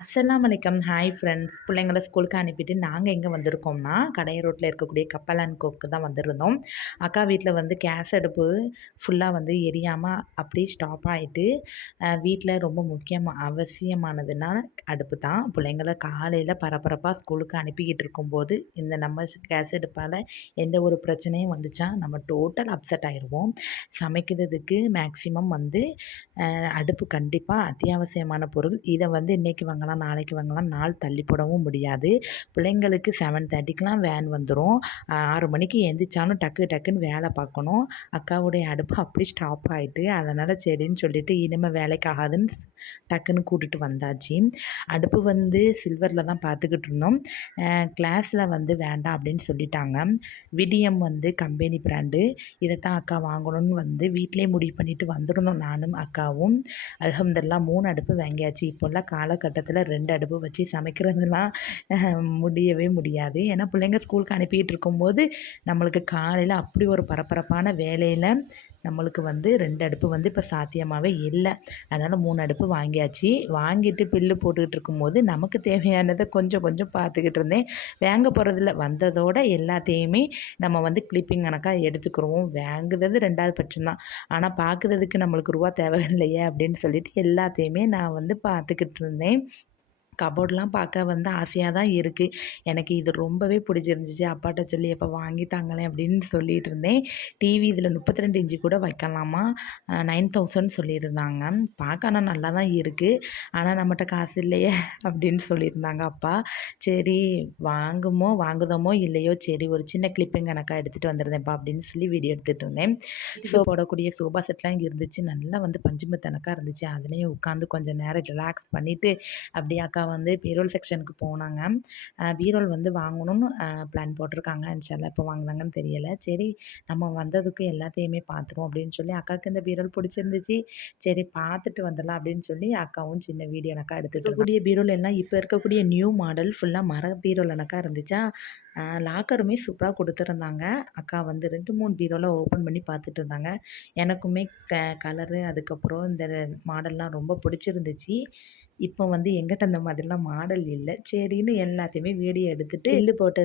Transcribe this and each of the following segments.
அஸ்ஸலாமு அலைக்கும். Hi friends. பிள்ளைங்கள ஸ்கூலுக்கு அனுப்பிட்டு நாங்க எங்க வந்திருக்கோம்னா, கடைய ரோட்ல இருக்கக்கூடிய கப்பல் அண்ட் கோக்கு தான் வந்திருந்தோம். அக்கா வீட்ல வந்து கேஸ் அடுப்பு ஃபுல்லா வந்து எரியாம அப்படியே ஸ்டாப் ஆயிட்டு, வீட்ல ரொம்ப அவசியமானதுன்னா அடுப்பு தான். பிள்ளைங்கள காலையில பரபரப்பா ஸ்கூலுக்கு அனுப்பிக்கிட்டு இருக்கும்போது, இந்த நம்ம கேஸ் அடுப்பால எந்த ஒரு பிரச்சனையும் வந்துச்சா, நம்ம டோட்டல் அப்செட் ஆயிருவோம். சமைக்கிறதுக்கு மேக்ஸிமம் வந்து அடுப்பு கண்டிப்பா அத்தியாவசியமான பொருள். இத வந்து இன்னைக்கு வாங்கலாம், நாளைக்கு வாங்கலாம், நாள் தள்ளி போடவும் முடியாது. பிள்ளைங்களுக்கு 7:30க்குலாம் வேன் வந்துரும். 6 மணிக்கு எந்திரிச்சாலும் டக்கு டக்குன்னு வேலை பார்க்கணும். அக்காவுடைய அடுப்பு அப்படி ஸ்டாப் ஆயிட்டு, அதனால சரின்னு சொல்லிட்டு இனிமே வேலைக்கு ஆகாதுன்னு டக்குன்னு கூட்டிட்டு வந்தாச்சு. அடுப்பு வந்து சில்வர்ல தான் பார்த்துக்கிட்டு இருந்தோம். கிளாஸ்ல வந்து வேண்டாம் அப்படின்னு சொல்லிட்டாங்க. விடிஎம் வந்து கம்பெனி பிராண்டு. இதைத்தான் அக்கா வாங்கணும்னு வந்து வீட்டிலேயே முடிவு பண்ணிட்டு வந்திருந்தோம் நானும் அக்காவும். அல்ஹம்துலில்லாஹ் 3 அடுப்பு வாங்கியாச்சு. இப்போல்லாம் காலகட்டத்தில 2 அடுப்பு வச்சு சமைக்கிறதுலாம் முடியவே முடியாது. ஏன்னா பிள்ளைங்க ஸ்கூலுக்கு அனுப்பிட்டு இருக்கும்போது, நம்மளுக்கு காலையில அப்படி ஒரு பரபரப்பான வேலையில நம்மளுக்கு வந்து 2 அடுப்பு வந்து இப்போ சாத்தியமாவே இல்ல. அதனால 3 அடுப்பு வாங்கியாச்சு. வாங்கிட்டு பில்லு போட்டுக்கிட்டு இருக்கும்போது, நமக்கு தேவையானத கொஞ்சம் கொஞ்சம் பார்த்துக்கிட்டு இருந்தேன். வாங்க போறதில்ல. வந்ததோட எல்லாத்தையுமே நம்ம வந்து கிளிப்பிங் கணக்கா எடுத்துக்குருவோம். வாங்குறது 2வது பட்சம் தான். ஆனா பார்க்குறதுக்கு நம்மளுக்கு ரூவா தேவையில்லையே அப்படின்னு சொல்லிட்டு எல்லாத்தையுமே நான் வந்து பார்த்துக்கிட்டு இருந்தேன். கபோர்ட்லாம் பார்க்க வந்து ஆசையா தான் இருக்கு. எனக்கு இது ரொம்பவே பிடிச்சிருந்துச்சு. அப்பாட்ட சொல்லி எப்போ வாங்கி தாங்களேன் அப்படின்னு சொல்லிட்டு இருந்தேன். டிவி இதில 32 இன்ச்சு கூட வைக்கலாமா. 9000 சொல்லியிருந்தாங்க. பார்க்க ஆனா நல்லா தான் இருக்கு. ஆனா நம்மட்ட காசு இல்லையே அப்படின்னு சொல்லியிருந்தாங்க அப்பா. சரி வாங்குதோமோ இல்லையோ சரி ஒரு சின்ன கிளிப்பிங் கணக்கா எடுத்துட்டு வந்துருந்தேன்ப்பா அப்படின்னு சொல்லி வீடியோ எடுத்துட்டு இருந்தேன். போடக்கூடிய சோபா செட்லாம் இங்க இருந்துச்சு. நல்லா வந்து பஞ்சு மெத்தனக்கா இருந்துச்சு. அதுலயும் உட்காந்து கொஞ்சம் நேரம் ரிலாக்ஸ் பண்ணிட்டு, அப்படியே அக்கா வந்து பீரோல் செக்ஷனுக்கு போனாங்க. பீரோல் வந்து வாங்கணும்னு பிளான் போட்டிருக்காங்க. இன்ஷால்லா எப்போ வாங்குனாங்கன்னு தெரியல. சரி நம்ம வந்ததுக்கு எல்லாத்தையுமே பார்த்துருவோம் அப்படின்னு சொல்லி அக்காவுக்கு இந்த பீரோல் பிடிச்சிருந்துச்சு. சரி பார்த்துட்டு வந்துடலாம் அப்படின்னு சொல்லி அக்காவும் சின்ன வீடியோ எனக்கா எடுத்துட்டு இருக்கக்கூடிய பீரோல் எல்லாம் இப்போ இருக்கக்கூடிய நியூ மாடல் ஃபுல்லா மர பீரோல் எனக்கா இருந்துச்சா. லாக்கருமே சூப்பரா குடுத்துருந்தாங்க. அக்கா வந்து 2, 3 பீரோலாம் ஓப்பன் பண்ணி பார்த்துட்டு இருந்தாங்க. எனக்குமே கலரு அதுக்கப்புறம் இந்த மாடல்லாம் ரொம்ப பிடிச்சிருந்துச்சு. இப்போ வந்து எங்கிட்ட அந்த மாதிரிலாம் மாடல் இல்ல. சரின்னு எல்லாத்தையுமே வீடியோ எடுத்துட்டு பில்லு போட்ட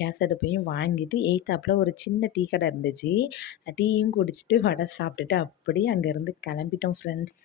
கேஸ் அடுப்பையும் வாங்கிட்டு எய்த்தாப்புல ஒரு சின்ன டீ கடை இருந்துச்சு. டீயும் குடிச்சிட்டு வடை சாப்பிட்டுட்டு அப்படியே அங்கேருந்து கிளம்பிட்டோம் ஃப்ரெண்ட்ஸ்.